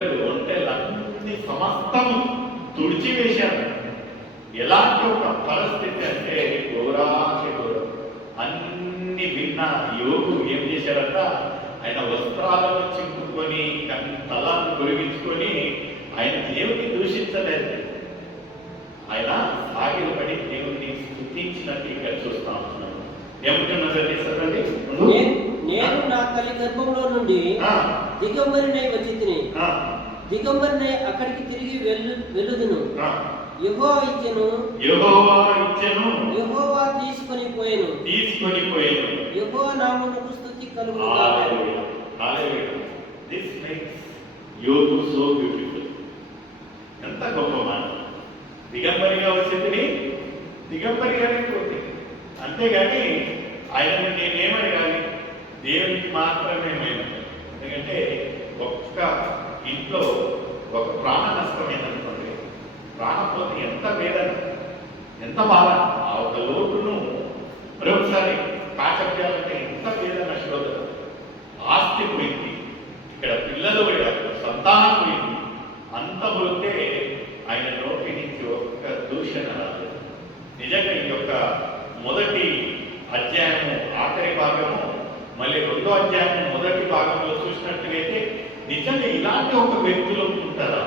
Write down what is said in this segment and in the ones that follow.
ఒంటెలన్నీ సమస్తము తుడిచివేశారు. ఎలాంటి ఒక పరిస్థితి అంటే ఘోరాతి ఘోరం. అన్ని విన్న యోగు ఏం చేశారంట, ఆయన వస్త్రాలను చింపుకొని తలను గొరిగించుకొని ఆయన దేవుని దూషించలేదు. ఆయన సాగిలపడి దేవుని స్తుతించినట్టు ఇక్కడ చూస్తా ఉంటున్నాను. ఏమంటున్నదండి సరండి, నేను నా తల్లి గర్భంలో నుండి దిగంబరినై వచ్చి తిని దిగంబరినై అక్కడికి తిరిగి వెళ్ళుదును. యెహోవా ఇచ్చెను, యెహోవా తీసుకొని పోయెను. యెహోవా నామమునకు స్తుతి కలుగును. హల్లెలూయా, హల్లెలూయా. దిస్ మేక్స్ యోగు సో బ్యూటిఫుల్. ఎంత గొప్ప మాట. దిగంబరిగా వచ్చింది, దిగంబరిగానే పోతుంది. అంతేగాని ఆయనని నేనేమడగాలి, దేవునికి మాత్రమే మేము. ఎందుకంటే ఒక్క ఇంట్లో ఒక ప్రాణ నష్టమైందనుకోండి, ప్రాణపోతే ఎంత వేదన, ఎంత బాధ. ఆ ఒక లోటును మరొకసారి కాచప్యాలంటే ఎంత వేదన, శోధన. ఆస్తి పోయింది, ఇక్కడ పిల్లలు పోయారు, సంతానం పోయింది. అంత పోతే ఆయన నోటి నుంచి ఒక్క దూషణ రాలేదు. నిజంగా ఈ యొక్క మొదటి అధ్యాయము ఆఖరి భాగము, మళ్ళీ రెండో అధ్యాయం మొదటి భాగంలో చూసినట్లయితే నిజంగా ఇలాంటి ఒక వ్యక్తులు ఉంటారా?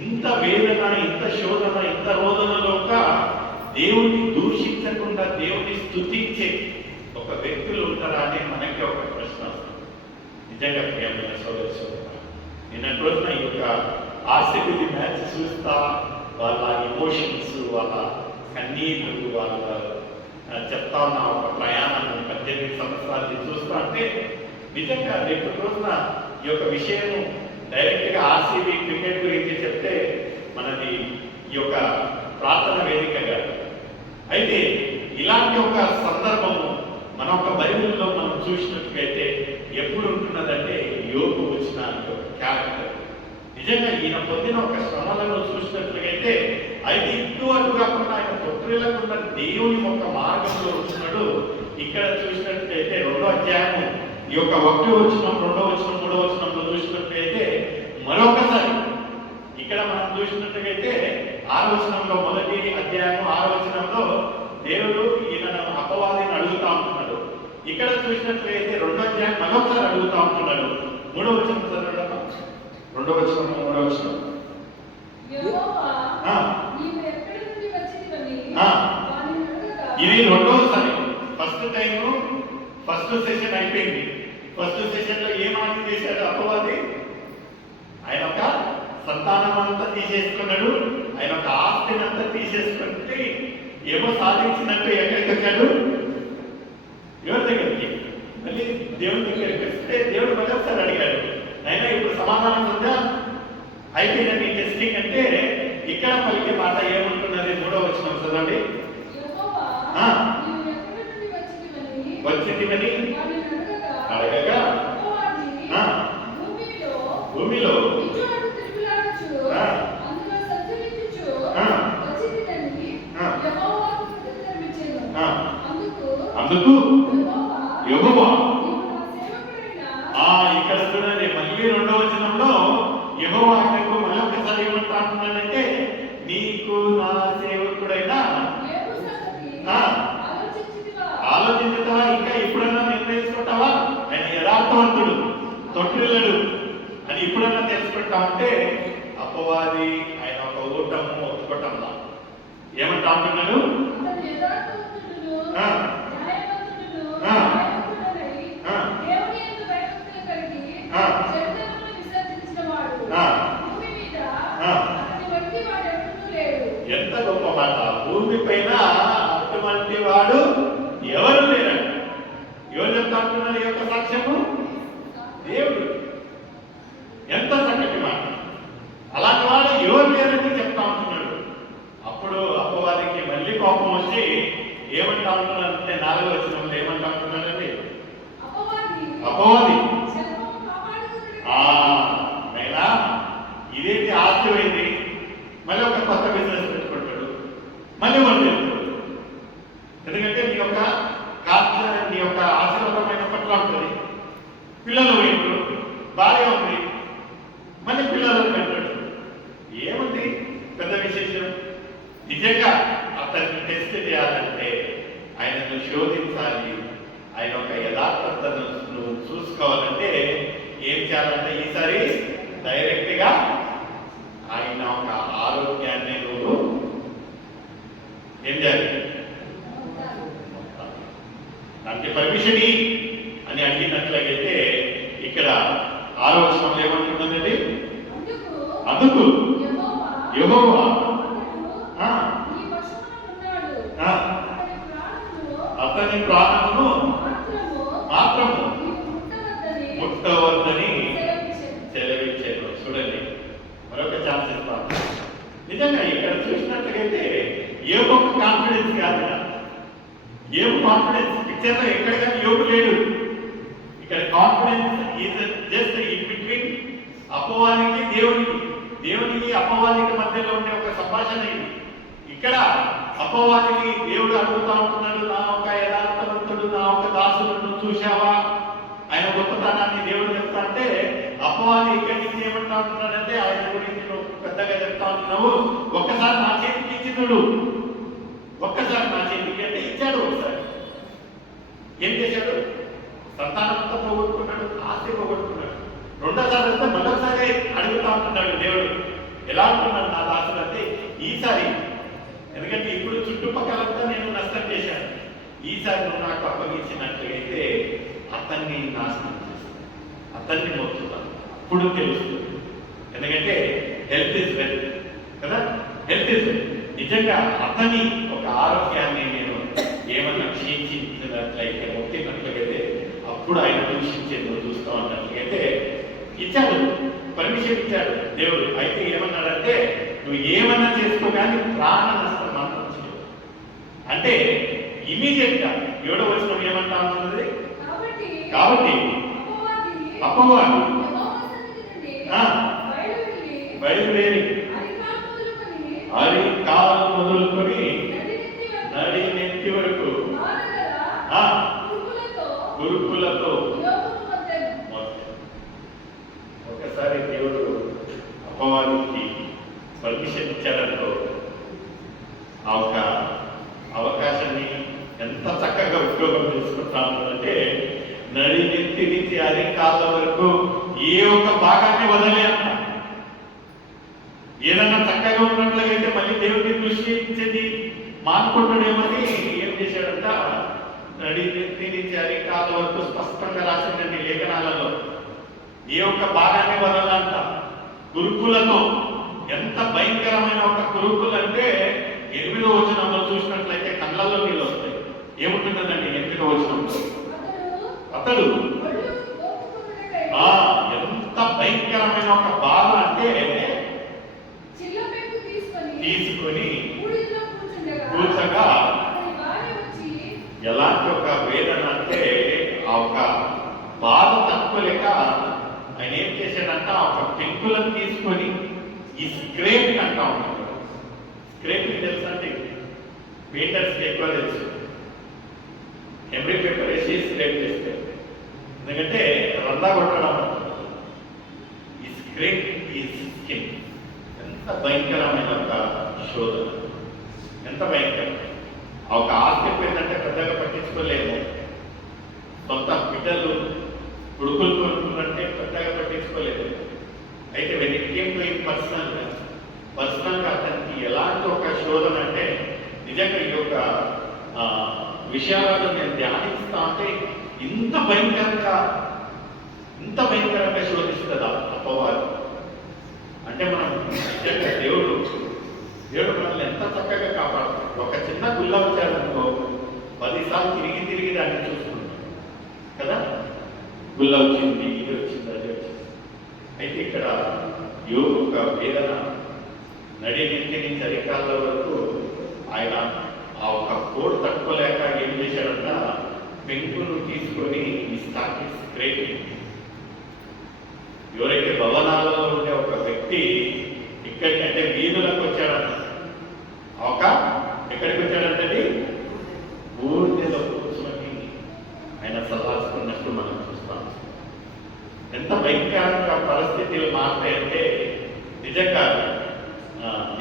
ఇంత వేదన, ఇంత శోధన, ఇంత రోదనలోక దేవుణ్ణి దూషించకుండా దేవుణ్ణి స్తుతించే ఒక వ్యక్తులు ఉంటారా అని మనకి ఒక ప్రశ్న వస్తుంది. నిజంగా ప్రియమైన సోదరు, నిన్నటి రోజున ఈ యొక్క ఆర్సిబి మ్యాచ్ చూస్తా వాళ్ళ ఎమోషన్స్, వాళ్ళ కన్నీళ్ళు, వాళ్ళ చెప్తా ఉన్న ఒక ప్రయాణం 18 సంవత్సరాలు చూస్తా అంటే నిజంగా రేపు రోజున ఈ యొక్క విషయం డైరెక్ట్గా ఆర్సీబీ క్రికెట్ గురించి చెప్తే మనది ఈ యొక్క ప్రార్థన వేదికగా. అయితే ఇలాంటి ఒక సందర్భము మన ఒక బైబిల్లో మనం చూసినట్లయితే ఎప్పుడు ఉంటున్నదంటే యోగు వచ్చిన ఒక క్యారెక్టర్. నిజంగా ఈయన పొందిన ఒక శ్రమలను చూసినట్లయితే అయితే ఇటు అటు కాకుండా ఆయన పొత్తులకుండా దేవుని ఒక మార్గంలో ఉంటున్నాడు. ఇక్కడ చూసినట్లయితే రెండో అధ్యాయము ఈ యొక్క 1వ వచనం, 2వ వచనం, 3వ వచనంలో చూసినట్లయితే మరొకసారి ఇక్కడ మనం చూసినట్లయితే 6వ వచనంలో, మొదటి అధ్యాయము 6వ వచనంలో దేవుడు ఈయన అపవాదిని అడుగుతా ఉంటున్నాడు. ఇక్కడ చూసినట్లయితే 2వ అధ్యాయం మరొకసారి అడుగుతా ఉంటున్నాడు. 3వ వచనం చదవడం, 2వ వచనం, 3వ వచనం. ఇది రెండోసారి. ఫస్ట్ టైము ఫస్ట్ సెషన్ అయిపోయింది. ఫస్ట్ సెషన్ లో ఏం ఆమె చేశాడు అపవాది? ఆయన ఒక సంతానం అంతా తీసేసుకున్నాడు, ఆయన ఒక ఆస్తిని అంతా తీసేసుకుంటే ఏమో సాధించినట్టు ఎక్కడికి వచ్చాడు? ఎవరి దగ్గరికి? మళ్ళీ దేవుడి దగ్గరికి వస్తే దేవుడు మళ్ళీ ఒకసారి అడిగాడు, అయినా ఇప్పుడు సమాధానం ఉందా? అయిపోయినది టెస్టింగ్ అంటే ఇక్కడ పలికే మాట ఏముంటున్నది? 3వ వచనం చదవండి. వచ్చిందని అడగగా భూమిలో అందుకు యెహోవా, ఇక్కడ చూడండి మళ్ళీ 2వ వచనంలో యెహోవా ఆయనకు మళ్ళీ ఒకసారి ఏమంటా అంటున్నాడంటే, నీకు నా సేవకుడైనా ఆలోచించుతావా, ఇంకా ఎప్పుడన్నా నిర్ణయించుకుంటావా? ఆయన యథార్థవంతుడు, తొట్టిల్లడు అని ఎప్పుడన్నా తెలుసుకుంటా ఉంటే అపవాది ఆయన ఒక ఓటము ఒప్పుకోవటంలా ఏమంటా ఉంటున్నాడు? ఎంత గొప్ప మాట. భూమి పైన అటువంటి వాడు ఎవరు లేరంట. ఎవరు చెప్తా అంటున్నారు ఈ యొక్క సాక్ష్యము? దేవుడు. ఎంత చక్కటి మాట. అలాంటి వాడు ఎవరు లేరని చెప్తా ఉంటున్నాడు. అప్పుడు అపవాదికి మళ్ళీ కోపం వచ్చి ఏమంటా ఉంటున్నారంటే 4వ వచనంలో ఏమంటా ఉంటున్నారండి? అపవాది అయినా ఇదేంటి ఆస్తి అయింది, మళ్ళీ ఒక కొత్త బిజినెస్ పెట్టుకుంటాడు, మళ్ళీ వాళ్ళు చెప్తాడు. ఎందుకంటే నీ యొక్క నీ యొక్క ఆశీర్వాదమైన పట్ల ఉంటుంది, పిల్లలు పోయింటారు, భార్య ఉంది, మళ్ళీ అతన్ని టెస్ట్ చేయాలంటే ఆయనను శోధించాలి, ఆయన ఒక యథార్థతను నువ్వు చూసుకోవాలంటే ఏం చేయాలంటే ఈసారి డైరెక్ట్ గా ఆయన ఒక ఆరోగ్యాన్ని నువ్వు ఏం చేయాలి, దానికి పర్మిషన్ అని అడిగినట్లయితే ఇక్కడ 6వ వచనంలో ఏమంటున్నదండి, అందుకు యెహోవా అతని ప్రాణమును మాత్రము ముట్టవద్దని సెలవిచ్చారు. చూడండి, మరొక ఛాన్స్ ఇస్తాను. నిజంగా ఇక్కడ చూసినట్లయితే ఏ ఒక్క కాన్ఫిడెన్స్ కాదు కదా, ఏం కాన్ఫిడెన్స్ పిక్చర్ లో ఎక్కడ కానీ యోగు లేడు. ఇక్కడ confidence is just in between అపవాదికి దేవునికి అపవాదికి మధ్యలో ఉండే ఒక సంభాషణ ఇది. ఇక్కడ అపవాదిని దేవుడు అడుగుతా ఉంటున్నాడు, నా ఒక యథార్థవంతుడు, నా ఒక దాసులను చూశావా, ఆయన గొప్పతనాన్ని దేవుడు చెప్తా అంటే అపవాది ఇక్కడి నుంచి ఏమంటా ఉంటున్నాడంటే ఆయన గురించి నువ్వు పెద్దగా చెప్తా ఉంటున్నావు, ఒక్కసారి నా చేతికి ఇచ్చి చూడు, ఒక్కసారి నా చేతికి అంటే ఇచ్చాడు. ఒకసారి ఏం చేశాడు, సంతానంతో పోగొట్టుకున్నాడు, ఆస్తి పోగొట్టుకున్నాడు. రెండోసారి వస్తే మరొకసారి అడుగుతా ఉంటున్నాడు దేవుడు, ఎలా ఉంటున్నాడు నా దాసుడు అంటే ఈసారి, ఎందుకంటే ఇప్పుడు చుట్టుపక్కలంతా నేను నష్టం చేశాను, ఈసారి నువ్వు నాకు అప్పగించినట్లయితే అతన్ని నాశనం చేస్తాను, అతన్ని మోచుతాను, అప్పుడు తెలుస్తుంది. ఎందుకంటే హెల్త్ ఇస్ వెల్త్ కదా, హెల్త్ ఇస్ వెల్త్. నిజంగా అతని ఒక ఆరోగ్యాన్ని నేను ఏమన్నా క్షీణించినట్లయితే మొక్కినట్లయితే అప్పుడు ఆయన దూషించేది చూస్తూ ఉన్నట్లయితే ఇచ్చాడు, పర్మిషన్ ఇచ్చాడు దేవుడు. అయితే ఏమన్నాడంటే నువ్వు ఏమన్నా చేసుకో కానీ ప్రాణ నష్టం మాత్రం చేయవు అంటే ఇమీడియట్ గా 7వ వచనం ఏమంటా ఉన్నది, కాబట్టి అపవాది బయలుదేరి అరికాలు మొదలుకొని నడి నెత్తి వరకు గురుకులతో. ఒకసారి దేవుడు అపవాదికి పర్మిషన్ ఇచ్చాడనుకో, ఆ ఒక అవకాశాన్ని ఎంత చక్కగా ఉపయోగం చేసుకుంటాము అంటే నడి నెత్తి నుంచి అరికాళ్ళ వరకు ఏ ఒక్క భాగాన్ని వదలే అంట. ఏదన్నా చక్కగా ఉన్నట్లయితే మళ్ళీ దేవుడిని దృష్టించేది మానుకుంటాడేమని ఏం చేశాడంట, నడి నెత్తి నుంచి అరికాళ్ళ వరకు స్పష్టంగా రాసిందండి లేఖనాలలో, ఏ ఒక్క భాగాన్ని వదలంట. గురుకులతో, ఎంత భయంకరమైన ఒక గురుకులు అంటే 8వ వచనంలో చూసినట్లయితే కళ్ళల్లో నీళ్ళు వస్తాయి. ఏముంటుందండి 8వ వచనంలో, అతడు ఎంత భయంకరమైన ఒక బాధ అంటే తీసుకొని కూర్చగా ఎలాంటి ఒక వేదన అంటే ఆ ఒక బాధ తట్టుకోలేక ఆయన ఏం చేశాడంట, ఆ ఒక పెంకులను తీసుకొని ఈ స్క్రేప్ అంటా ఉంటాడు. స్క్రేపింగ్ తెలుసా అంటే పెయింటర్స్ ఎక్కువ తెలుసు, ఎవ్రీ పేపర్ వేసి స్క్రేప్ చేస్తారు, ఎందుకంటే రందా కొట్టడం. ఈ స్క్రేప్ ఈ స్కిన్ ఎంత భయంకరమైన ఒక శోధన, ఎంత భయంకరం. ఆ ఒక ఆస్తి ఏంటంటే పెద్దగా పట్టించుకోలేము, సొంత బిడ్డలు కొడుకులు కొనుక్కున్నంటే పెద్దగా పట్టించుకోలేదు. అయితే వెనక్కి పర్సనల్గా అతనికి ఎలాంటి ఒక శోధన అంటే నిజంగా ఈ యొక్క విషయాలను నేను ధ్యానిస్తా అంటే ఇంత భయంకరంగా శోధిస్తుందా అపవాది అంటే మనం నిజంగా దేవుడు మనల్ని ఎంత చక్కగా కాపాడుతాడు. ఒక చిన్న గుల్ల వచ్చాడనుకో 10 సార్లు తిరిగి దాన్ని చూసుకుంటాం కదా, గుల్ల వచ్చింది, ఇది వచ్చింది, అది వచ్చింది. అయితే ఇక్కడ యోగు ఒక వేదన నడి నెత్తి నుంచి అరికాళ్ళ వరకు ఆయన ఆ ఒక కోడ్ తట్టుకోలేక ఏం చేశాడంట, పెంకును తీసుకొని ఈ స్టార్టింగ్ స్క్రేపింగ్. ఎవరైతే భవనాలలో ఉండే ఒక వ్యక్తి ఇక్కడికంటే వీధులకు వచ్చాడంట, ఒక ఎక్కడికి వచ్చాడంటే బూడిదలో కూర్చొని ఆయన సల్లాసుకున్నట్టు మనం చూస్తాం. ఎంత భయంకరంగా పరిస్థితులు మారుతాయంటే నిజంగా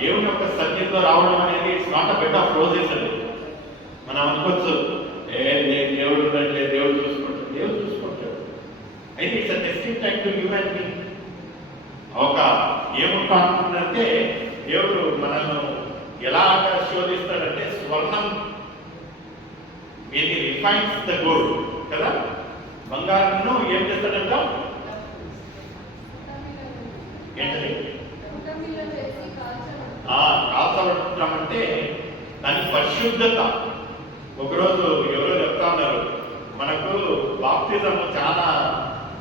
దేవుని యొక్క సన్నిధిలో రావడం అనేది it's not a bed of roses అండి. మనం అనుకోవచ్చు దేవుడు ఉన్నట్లే, దేవుడు చూసుకుంటాడు. దేవుడు చూసుకుంటాడు. అయితే it's a testing time to you and me. ఒక ఏముంటా అనుకుంటుందంటే దేవుడు మనల్ని ఎలా శోధిస్తాడంటే స్వర్ణం ఇది రిఫైన్స్ ద గోల్డ్ కదా, బంగారంను ఏం చేస్తాడంట? ఏంటది? కాల్చబడటం అంటే దాని పరిశుద్ధత. ఒకరోజు ఎవరో చెప్తా ఉన్నారు, మనకు బాప్తిజం చాలా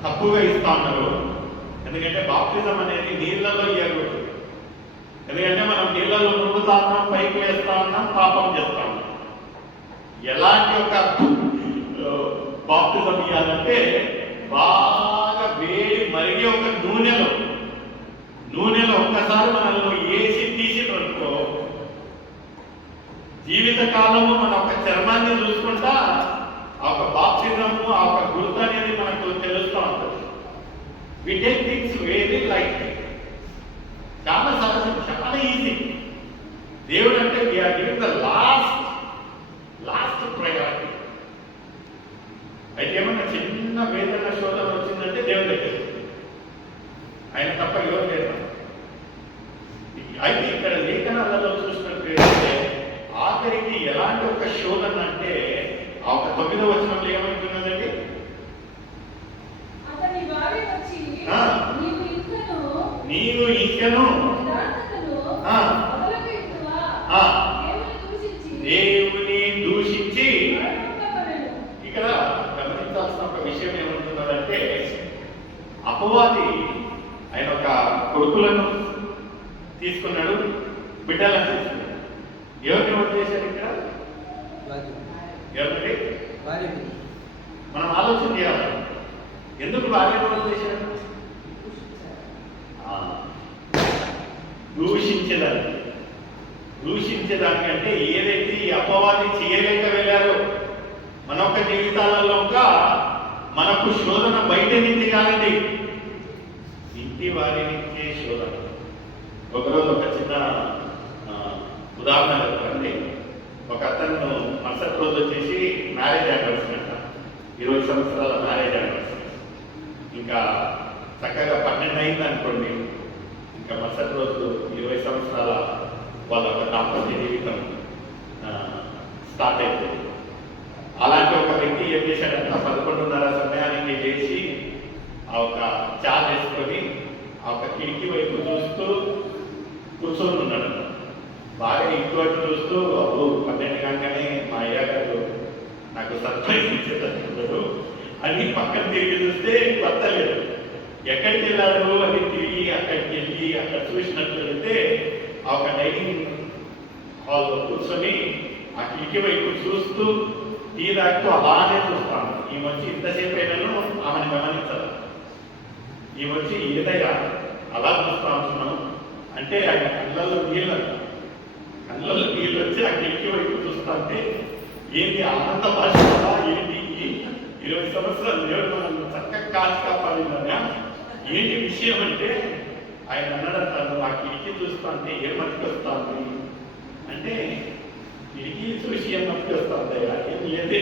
తక్కువగా ఇస్తా ఉన్నారు. ఎందుకంటే బాప్తిజం అనేది నీళ్ళలో ఇవ్వకూడదు. ఎందుకంటే మనం నీళ్ళలో మునుగుతా ఉన్నాం, పైకి వేస్తా ఉన్నాం, పాపం చేస్తా ఉన్నాం. ఎలాంటి ఒక బాప్తిజం ఇవ్వాలంటే బాగా వేడి మరిగే ఒక నూనెలో ఒక్కసారి మనల్ని వేసి తీసిననుకో, జీవిత కాలము మన ఒక చర్మాన్ని చూసుకుంటా ఆ ఒక బాప్తిజము, ఆ ఒక గుర్తు అనేది మనకు తెలుస్తూ ఉంటుంది. We take things very light. చాలా సహజం, చాలా ఈజీ. దేవుడు అంటే we are giving the last priority. అయితే ఏమన్నా చిన్న వేదన శోధన వచ్చిందంటే దేవుడి దగ్గర, ఆయన తప్ప ఎవరు లేదు. అయితే ఇక్కడ లేఖనాలలో చూసినట్లయితే ఆఖరికి ఎలాంటి ఒక శోధన అంటే ఆ ఒక 9వ వచనంలో ఏమంటున్నదండి? నీవు ఇంకను దేవుని దూషించి. ఇక్కడ గమనించాల్సిన ఒక విషయం ఏమంటున్నాడంటే అపవాది ఆయన ఒక కొడుకులను తీసుకున్నాడు, బిడ్డలను తీసుకున్నాడు. ఎవరిని ఓటు చేశాడు ఇక్కడ? ఎవరండి? మనం ఆలోచన చేయాలి. ఎందుకు భార్యను ఓటు చేశాడు? దూషించడానికి అంటే ఏదైతే ఈ అపవాది చేయలేక వెళ్ళారో మన యొక్క జీవితాలలో మనకు శోధన బయట నుంచి కాదండి, ఇంటి వారి నుంచే శోధన. ఒకరోజు ఒక చిన్న ఉదాహరణ చెప్తానండి. ఒక అతను మరుసటి రోజు వచ్చేసి మ్యారేజ్ యానివర్సరీ అంట, 20 సంవత్సరాల మ్యారేజ్ యానివర్సరీ. ఇంకా చక్కగా 12 అయింది అనుకోండి, ఇంకా మరుసటి రోజు 20 సంవత్సరాల వాళ్ళ ఒక దాంపత్య జీవితం స్టార్ట్ అవుతుంది. అలాంటి ఒక వ్యక్తి ఏం చేశాడంటే 11:30 సమయానికి లేచి ఆ ఒక చా చేసుకొని ఆ ఒక కిటికీ వైపు చూస్తూ కూర్చొని ఉన్నాడు. బాగా ఇంకోటి చూస్తూ, అప్పుడు 12 కాగానే మా అయ్య గారు నాకు సర్ప్రైజ్ ఇచ్చేటట్టున్నాడు అని పక్కన తిరిగి చూస్తే పత్తలేదు. ఎక్కడికి వెళ్ళాడు అని తిరిగి అక్కడికి వెళ్ళి అక్కడ చూసినట్లయితే ఆ ఒక డైనింగ్ హాల్లో కూర్చొని ఆ కిటికీ వైపు చూస్తూ టీ తాగుతూ అలానే చూస్తాను. ఈ వచ్చి ఇంతసేపు అయినాను ఆమెను గమనించాలి. ఈ వచ్చి ఏదైనా అలా చూస్తా ఉంటున్నాం అంటే ఆయన కళ్ళల్లో నీళ్ళు వచ్చి ఆ కిటికీ వైపు చూస్తా అంటే ఏంటి ఆనంద భాష ఏంటి 20 సంవత్సరాలు దేవుడు మనల్ని చక్కగా కాచి కాపాడినా ఏంటి విషయం అంటే ఆయన అన్నాడంటారు, ఆ కిటికీ చూస్తా అంటే ఏం మతికి వస్తుంది అంటే కిటికీ చూసి ఏం మతికి వస్తుందయ్యా, ఏం లేదే.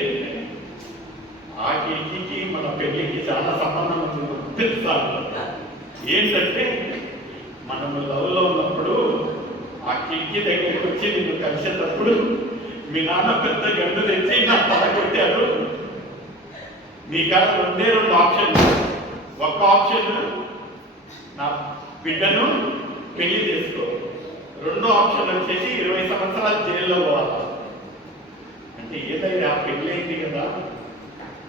ఆ కిటికీకి మన పెళ్లికి చాలా సంబంధం ఉంది తెలుసా. ఏంటంటే మనము లవ్లో ఉన్నప్పుడు ఆ కిటికీ దగ్గరికి వచ్చి నిన్ను కలిసేటప్పుడు మీ నాన్న పెద్ద గండు తెచ్చి నా తల కొట్టాడు. నీ కాడ 2 ఆప్షన్లు. ఒక ఆప్షన్ నా బిడ్డను పెళ్లి చేసుకో, 2వ ఆప్షన్ వచ్చేసి 20 సంవత్సరాలు జైల్లో పోవాలి. అంటే ఏదైనా పెళ్లి అయింది కదా,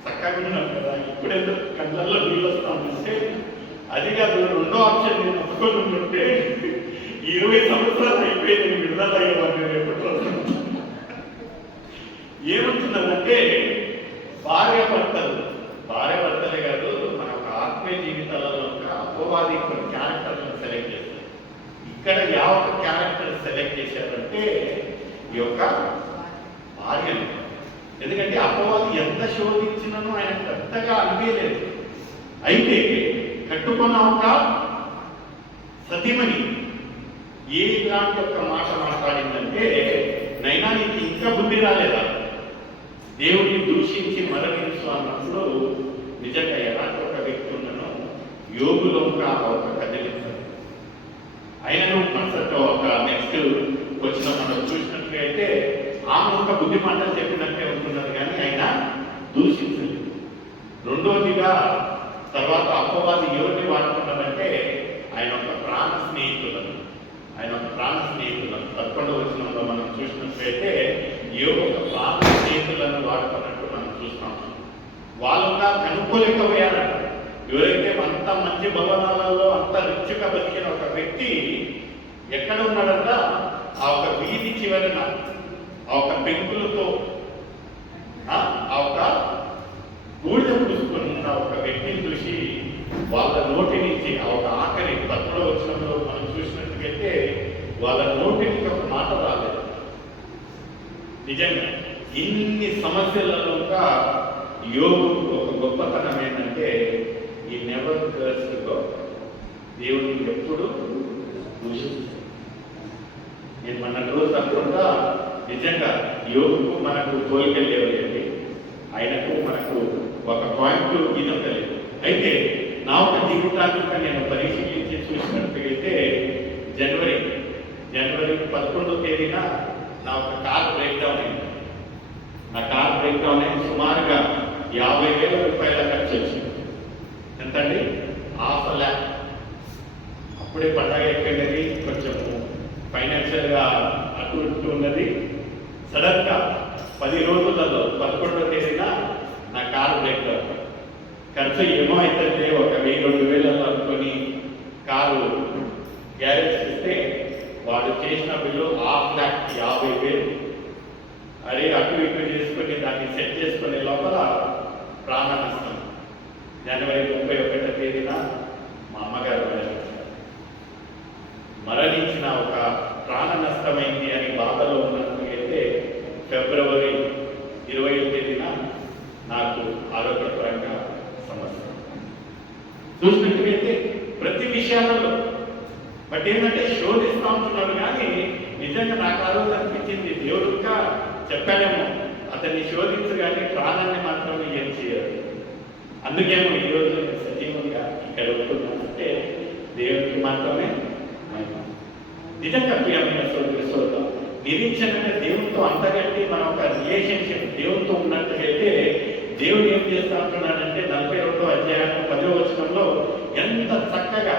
చక్కగా ఉన్నాం కదా, ఇప్పుడెందుకు కళ్ళల్లో నీళ్ళు వస్తామంటే అది కాదు. 2వ ఆప్షన్ నేను ఒప్పుకొని ఉంటే 20 సంవత్సరాలు అయిపోయి నేను విడుదల అయ్యేవాడిని ఎప్పటి రోజు. ఏమంటున్నానంటే భార్యాభర్తలే కాదు, మన ఒక ఆత్మీయ జీవితాలలో అపవాది కొన్ని క్యారెక్టర్లను సెలెక్ట్ చేస్తారు. ఇక్కడ ఒక క్యారెక్టర్ సెలెక్ట్ చేశారంటే ఈ యొక్క భార్యను. ఎందుకంటే అపవాది ఎంత శోధించినను ఆయన పెద్దగా అనిపించలేదు. అయితే కట్టుకున్న ఒక సతీమణి ఇలాంటి ఒక మాట మాట్లాడిందంటే, నైనా నీకు ఇంకా బుద్ధి రాలేదా, దేవుడిని దూషించి మరణించు అన్నప్పుడు నిజంగా ఎలాంటి ఒక వ్యక్తి ఉన్నను యోగులో ఒక కదిలించారు. ఆయనను మనసట ఒక నెక్స్ట్ వచ్చిన మనం చూసినట్లయితే ఆమె ఒక బుద్ధి మాటలు చెప్పినట్టే ఉంటున్నారు, కానీ ఆయన దూషించలేదు. రెండోదిగా తర్వాత అపవాది ఎవరిని వాడుకున్నారంటే ఆయన ఒక ప్రాణ స్నేహితులను 11వ వచనంలో మనం చూసినట్లయితే యోగు ఒక ప్రాణ స్నేహితులను వాడుకున్నట్టు మనం చూస్తాం. వాళ్ళుగా కనుక్కోలేకపోయారంట. ఎవరైతే అంత మంచి భవనాలలో అంత రిచ్గా బతికిన ఒక వ్యక్తి ఎక్కడ ఉన్నాడంట, ఆ ఒక వీధి చివరిన ఆ ఒక పెంకులతో ఆ ఒక బూడిద పూసుకొని ఉన్న ఒక వ్యక్తిని చూసి వాళ్ళ నోటి నుంచి ఆ ఒక ఆఖరి 10వ వచనంలో మనం చూసినట్టుగైతే వాళ్ళ నోటి నుంచి ఒక మాట రాలేదు. నిజంగా ఇన్ని సమస్యలలో యోగు ఒక గొప్పతనం ఏంటంటే ఈ నెవర్ కర్స్ గాడ్, దేవుడిని ఎప్పుడు దూషించారు. నేను మన రోజు అనుకుంటా నిజంగా యోగుకు మనకు తోలికెళ్ళేవాళ్ళండి, ఆయనకు మనకు ఒక పాయింట్ ఇది ఉండలేదు. అయితే నా ఒక జీవితాన్ని నేను పరిశీలించి చూసినట్టుగైతే జనవరి 11వ తేదీన నా ఒక కార్ బ్రేక్ డౌన్ అయింది. నా కార్ బ్రేక్ డౌన్ అయింది. సుమారుగా 50,000 రూపాయల ఖర్చు వచ్చింది. ఎంతండి? 500,000. అప్పుడే పండగ అయిపోయినది, కొంచెం ఫైనాన్షియల్గా అటు ఇటు ఉన్నది. సడన్గా 10 రోజులలో 11వ తేదీన నా కారు బ్రేక్ డౌన్. ఖర్చు ఏమో అయితే ఒక 1,000-2,000 అనుకొని కారు గ్యారేజ్ ఇస్తే వాడు చేసిన బిల్లు 5,50,000. అరే అటు ఇటు చేసుకొని దాన్ని సెట్ చేసుకునే లోపల ప్రాణ నష్టం. జనవరి 31వ తేదీన మా అమ్మగారు మరణించిన ఒక ప్రాణ నష్టమైంది అని బాధలో ఉన్నట్లయితే ఫిబ్రవరి 20వ తేదీన నాకు ఆరోగ్యపరంగా సమస్య చూసినట్టుగైతే ప్రతి విషయాలలో బట్ ఏంటంటే శోధిస్తూ ఉంటున్నాడు. కానీ నిజంగా నాకు ఆ రోజు అనిపించింది, దేవుడుగా చెప్పానేమో అతన్ని శోధించగానే ప్రాణాన్ని మాత్రం ఏం చేయదు. అందుకేమో ఈరోజు సజీవంగా ఇక్కడ ఉంటున్నానంటే దేవుడికి మాత్రమే. నిజంగా ప్రియమైన సోదరుడు, నిరీక్షణ దేవునితో అంతగట్టి మన ఒక రిలేషన్షిప్ దేవునితో ఉన్నట్టుగైతే దేవుడు ఏం చేస్తా ఉంటున్నాడంటే 42వ అధ్యాయం 10వ వచనంలో ఎంత చక్కగా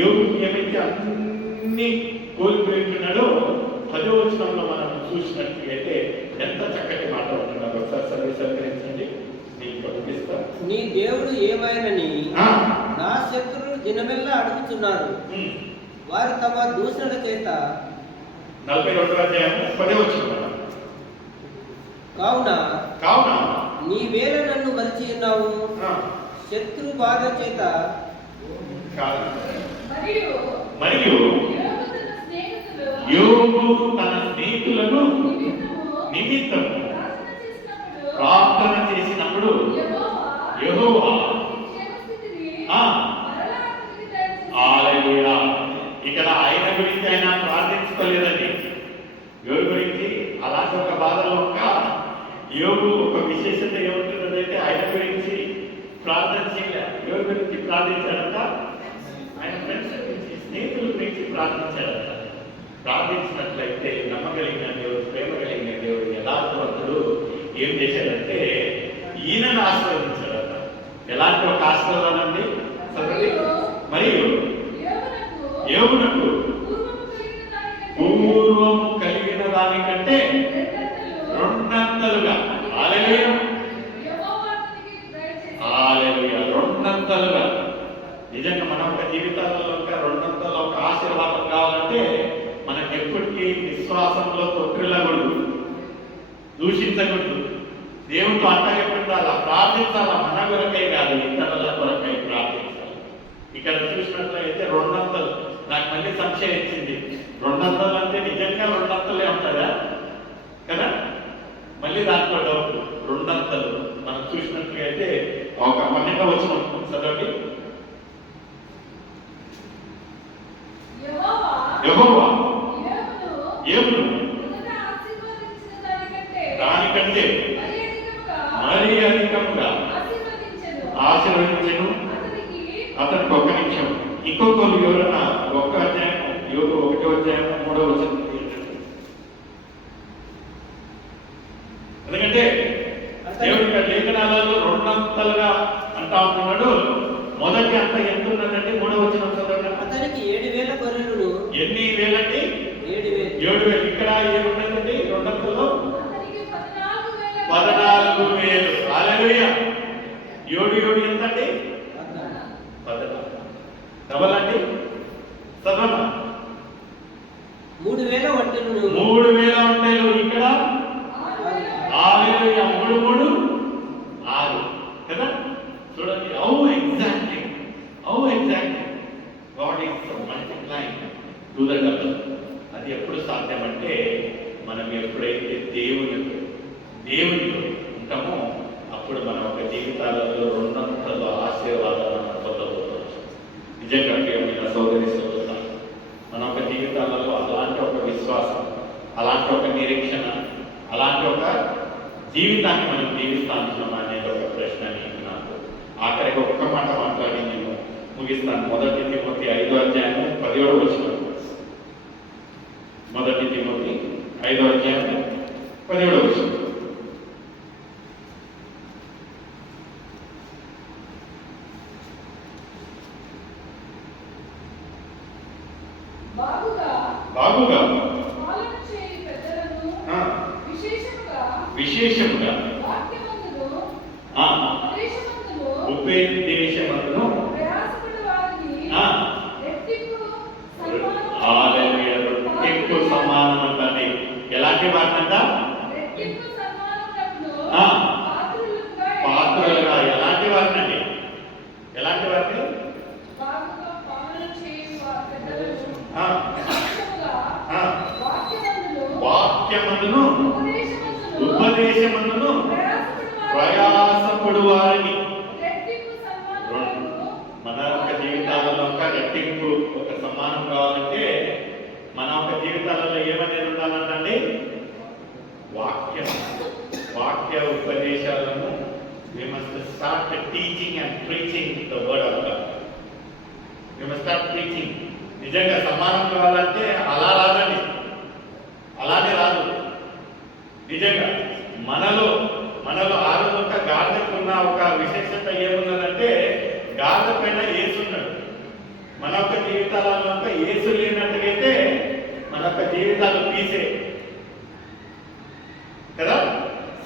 యోగు ఏమైతే అన్ని కోల్పోతున్నాడో 10వ వచనంలో మనం చూసినట్లయితే ఎంత చక్కటి మాట ఉంటున్నారు. ఒకసారి సహకరించండి, నీకు పంపిస్తా. నీ దేవుడు ఏమైనని నా శత్రువులు దినమెల్లా అడుగుతున్నారు, వారు తమ దూషణ చేత. 42వ అధ్యాయం 10వ వచనం. కావున నీవేళ నన్ను మలిచి ఉన్నావు, శత్రు బాధ చేత. మరియు యోగు తన స్నేహితులను నిమిత్తం ప్రార్థన చేసినప్పుడు యెహోవా హల్లెలూయా. ఇక్కడ ఆయన గురించి ఆయన ప్రార్థించుకోలేదండి, యోగు గురించి. అలాంటి ఒక బాధలో యోగు ఒక విశేషత ఏముంటుందంటే ఆయన గురించి ప్రార్థన చేయలేదు. యోగు గురించి ప్రార్థించాడంట, ఆయన ఫ్రెండ్స్ గురించి స్నేహితుల గురించి ప్రార్థించాడంట. ప్రార్థించినట్లయితే నమ్మగలిగిన దేవుడు, ప్రేమ కలిగిన దేవుడు, యథార్థవంతుడు ఏం చేశాడంటే ఈయనను ఆశీర్వదించాడట. ఎలాంటి ఒక ఆశీర్వాదం అండి చదవండి. మరియు యోగునకు పూర్వము కలిగిన దానికంటే 2 హల్లెలూయా, హల్లెలూయా, 2 నిజంగా మన ఒక జీవితాలలో 2 ఒక ఆశీర్వాదం కావాలంటే మనకి ఎప్పటికీ విశ్వాసంలో తొట్టిల్లకూడదు, దూషించకూడదు, దేవునితో అంటగట్టుండాలా, ప్రార్థించాలా. మన కొరకై కాదు, ఇతరుల కొరకై ప్రార్థించాలి. ఇక్కడ చూసినట్లయితే 2 నాకు మళ్ళీ సంశయం ఇచ్చింది. 2 అంటే నిజంగా 2 ఉంటుందా కదా? మళ్ళీ దాంట్లో డౌట్. 2 మనం చూసినట్లయితే ఒక 12వ వచనం చదవండి. యెహోవా వాటికంటే మరీ అధికముగా ఆశీర్వదించెను. అతనికి ఒక్క నిమిషం. ఇంకొకరు ఎవరైనా ఒక్క అధ్యాయం, యోగు 1వ అధ్యాయం 3వ వచనం. ఎందుకంటే దేవుడి యొక్క లేఖనాలలో రెండంతలుగా అంటా ఉంటున్నాడు. మొదటి అంత ఎంత ఉన్నదంటే 3వ వచనం చదవండి. అతనికి 7,000 గొర్రెలను. ఎన్ని వేలండి? 7,000. ఇక్కడ ఏమున్నదండి రెండంతలో? 14,000. హల్లెలూయా. 7 ఎంతండి? 14. డబల్ అండి. సదమా 3,000 ఒంటెలను. 3,000 ఒంటెలు. ఇక్కడ 6,000. 3 6 కదా. చూడండి. How exactly God is multiplying to the double. అది ఎప్పుడు సాధ్యమంటే మనం ఎప్పుడైతే దేవునిలో ఉంటామో అప్పుడు మన ఒక జీవితాలలో రెండంతల ఆశీర్వాదాలను పొందబోతున్నాం. నిజంగా ప్రియమైన సోదరి సోదరులారా, మన ఒక జీవితాలలో అలాంటి ఒక విశ్వాసం, అలాంటి ఒక నిరీక్షణ, అలాంటి ఒక జీవితాన్ని మనం జీవిస్తాం అనేది ఒక ప్రశ్న నీకు నాకు. ఆఖరికి ఒక్క మాట మాట్లాడి నేను ముగిస్తాను. 1 తిమోతి 5వ అధ్యాయం 17వ వచనం. 1 తిమోతి 5వ అధ్యాయం 17వ వచనం. బాగుగా విశేషముగా ఉపదేశమందును రెట్టింపు సమానమంటే ఎలాంటి వాటినంట? పాత్రలుగా. ఎలాంటి వాటినండి? ఎలాంటి వాటిని? వాక్యమందును ఉపదేశమందును ప్రయాసపడు వారిని. మన యొక్క జీవితాలలో ఒక రెట్టింపు, ఒక సమానం కావాలంటే మన యొక్క జీవితాలలో ఏమనేది ఉండాలంటే వాక్య ఉపదేశాలను we must start teaching and preaching the word of God. We must start preaching. నిజంగా సమానం కావాలంటే అలా రాదండి, అలానే రాదు. నిజంగా మనలో ఆ రోజు ఒక గాడిదకున్న ఒక విశేషత ఏమున్నదంటే గాడిద పైన యేసు ఉన్నాడు. మన యొక్క జీవితాలలో యేసు లేనట్టుగైతే మన యొక్క జీవితాలు తీసే కదా.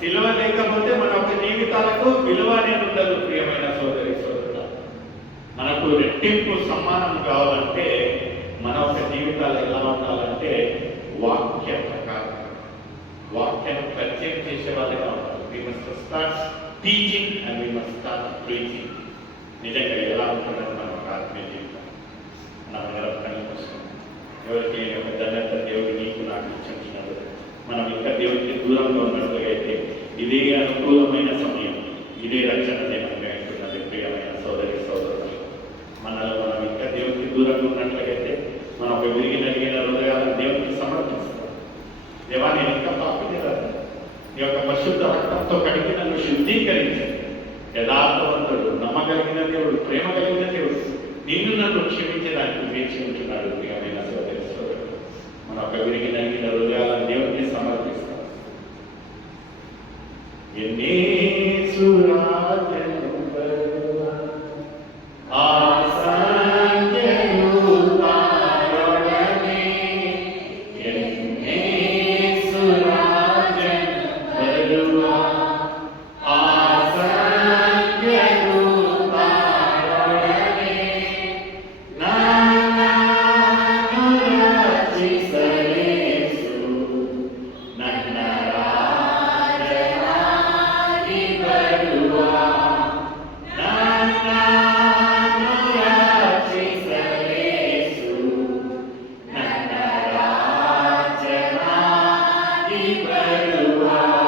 సిలువ లేకపోతే మన యొక్క జీవితాలకు విలువ అనేది ఉండదు. ప్రియమైన సోదరి సోదరుల, మనకు రెట్టింపు సమానం కావాలంటే మన యొక్క జీవితాలు ఎలా ఉండాలంటే వాక్య ప్రకారం, వాక్యాన్ని పరిచయం చేసే వాళ్ళగా ఉండాలి. We must start teaching and we must start preaching. నిజంగా ఎలా ఉంటుందని మనం ఒక ఆత్మీయ జీవితం మనం కనిపిస్తాం. ఎవరికి ఒక ధన్యత దేవుడు నీకు నాకు ఇచ్చినప్పుడు మనం ఇంకా దేవుడికి దూరంగా ఉన్నట్లుగా అయితే ఇదే అనుకూలమైన సమయం, ఇదే రక్షణ దినంగా ఉంటున్నది. ప్రియమైన సోదరి సోదరులు, మనలో మనం ఇంకా దేవుడికి దూరంగా ఉన్నట్లయితే మనం ఒక విరిగిన హృదయాలను దేవుడికి సమర్పిస్తాం. దేవా, నేను ఇంకా పాపని రాదు, నీ యొక్క పరిశుద్ధ రక్తంతో కడిగి నన్ను శుద్ధీకరించాను. యథార్థవంతుడు, నమ్మగలిగిన దేవుడు, ప్రేమ కలిగిన దేవుడు నిన్ను నన్ను క్షమించడానికి వేచి ఉంటున్నాడు. ప్రియమైన సోదరి సోదరులు, మన ఒక విరిగిన హృదయాలను దేవుడికి సమర్పిస్తాం. Hallelujah.